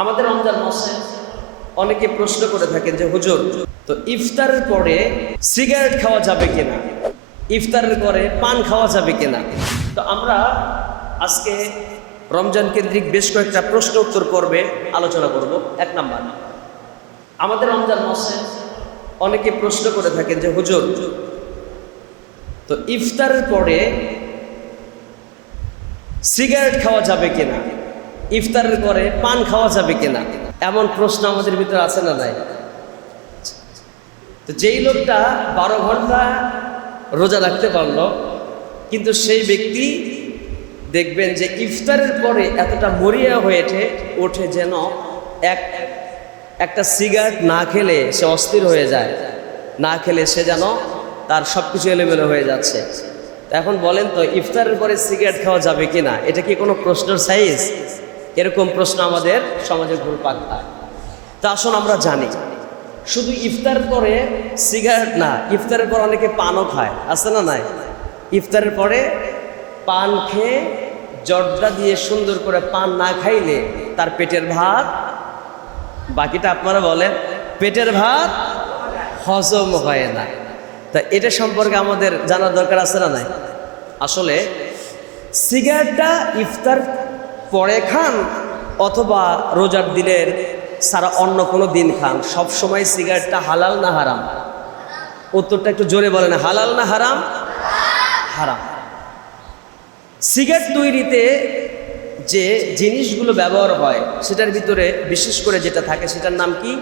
আমাদের রমজান মাসে অনেকে প্রশ্ন করে থাকেন যে হুজুর, তো ইফতারের পরে সিগারেট খাওয়া যাবে কিনা, ইফতারের পরে পান খাওয়া যাবে কিনা। তো আমরা আজকে রমজান কেন্দ্রিক বেশ কয়েকটা প্রশ্ন উত্তর পর্বে আলোচনা করব। 1 নাম্বার, আমাদের রমজান মাসে অনেকে প্রশ্ন করে থাকেন যে হুজুর, তো ইফতারের পরে সিগারেট খাওয়া যাবে কিনা, ইফতারের পরে পান খাওয়া যাবে কিনা, এমন প্রশ্ন আমাদের ভিতরে আছে না নাই? তো যেই লোকটা 12 ঘন্টা রোজা রাখতে পারলো, কিন্তু সেই ব্যক্তি দেখবেন যে ইফতারের পরে এতটা মরিয়া হয়ে ওঠে যেন একটা সিগারেট না খেলে সে অস্থির হয়ে যায়, না খেলে সে যেন তার সব কিছু এলোমেলো হয়ে যাচ্ছে। এখন বলেন তো, ইফতারের পরে সিগারেট খাওয়া যাবে কিনা, এটা কি কোনো প্রশ্নের সাইজ? এরকম প্রশ্ন আমাদের সমাজে ঘুরপাক খায়। তা আসুন আমরা জানি, শুধু ইফতার পরে সিগারেট না, ইফতারের পর অনেকে পানও খায়, আছে না নাই? ইফতারের পরে পান খেয়ে জর্দা দিয়ে সুন্দর করে পান না খাইলে তার পেটের ভাত, বাকিটা আপনারা বলেন, পেটের ভাত হজম হয় না। তা এটা সম্পর্কে আমাদের জানার দরকার আছে না নাই? আসলে সিগারেটটা ইফতার পরে খান অথবা রোজার দিনের সারা অন্য কোনো দিন খান, সব সময় সিগারেটটা হালাল না হারাম? উত্তরটা একটু জোরে বলেন, হালাল না হারাম? হারাম। সিগারেট তৈরিতে যে জিনিসগুলো ব্যবহার হয় সেটার ভিতরে বিশেষ করে যেটা থাকে সেটার নাম কি?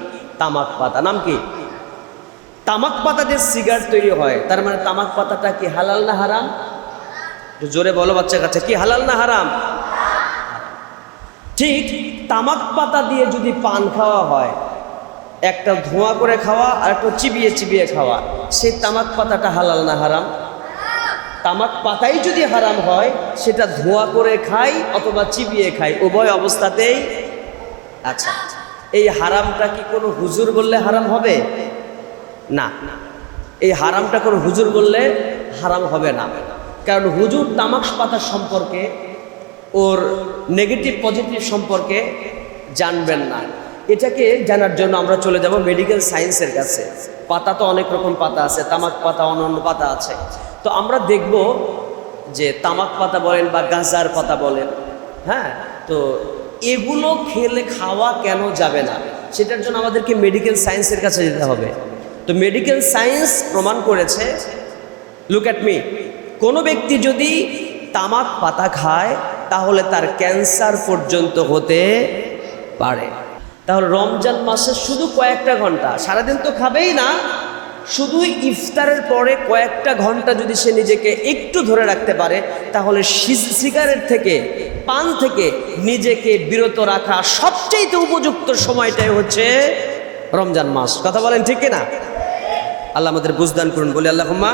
তামাক পাতা। নাম কি? তামাক পাতা দিয়ে সিগারেট তৈরি হয়, তার মানে তামাক পাতাটা কি হালাল না হারাম? জোরে বলো বাচ্চা কাছে, কি হালাল না হারাম? ঠিক তামাক পাতা দিয়ে যদি পান খাওয়া হয়, একটা ধোঁয়া করে খাওয়া আর একটা চিবিয়ে চিবিয়ে খাওয়া, সেই তামাক পাতাটা হালাল না হারাম? তামাক পাতাই যদি হারাম হয়, সেটা ধোঁয়া করে খাই অথবা চিবিয়ে খাই, উভয় অবস্থাতেই। আচ্ছা, এই হারামটা কি কোনো হুজুর বললে হারাম হবে? না, এই হারামটা কোনো হুজুর বললে হারাম হবে না। কারণ হুজুর তামাক পাতা সম্পর্কে, ওর নেগেটিভ পজিটিভ সম্পর্কে জানবেন না। এটাকে জানার জন্য আমরা চলে যাব মেডিকেল সায়েন্সের কাছে। পাতা তো অনেক রকম পাতা আছে, তামাক পাতা, অন্যান্য পাতা আছে। তো আমরা দেখব যে তামাক পাতা বলেন বা গাঁজার পাতা বলেন, হ্যাঁ, তো এগুলো খাওয়া কেন যাবে না, সেটার জন্য আমাদেরকে মেডিকেল সায়েন্সের কাছে যেতে হবে। তো মেডিকেল সায়েন্স প্রমাণ করেছে, লুক অ্যাট মি, কোনো ব্যক্তি যদি তামাক পাতা খায় তাহলে তার ক্যান্সার পর্যন্ত হতে পারে। তাহলে রমজান মাসে শুধু কয়েকটা ঘন্টা, সারাদিন তো খাবেই না, শুধু ইফতারের পরে কয়েকটা ঘন্টা যদি সে নিজেকে একটু ধরে রাখতে পারে, তাহলে সিগারেট থেকে, পান থেকে নিজেকে বিরত রাখা সবচেয়ে উপযুক্ত সময়টাই হচ্ছে রমজান মাস। কথা বলেন ঠিক কিনা? আল্লাহ আমাদের বুঝদান করুন, বলি আল্লাহুম্মা।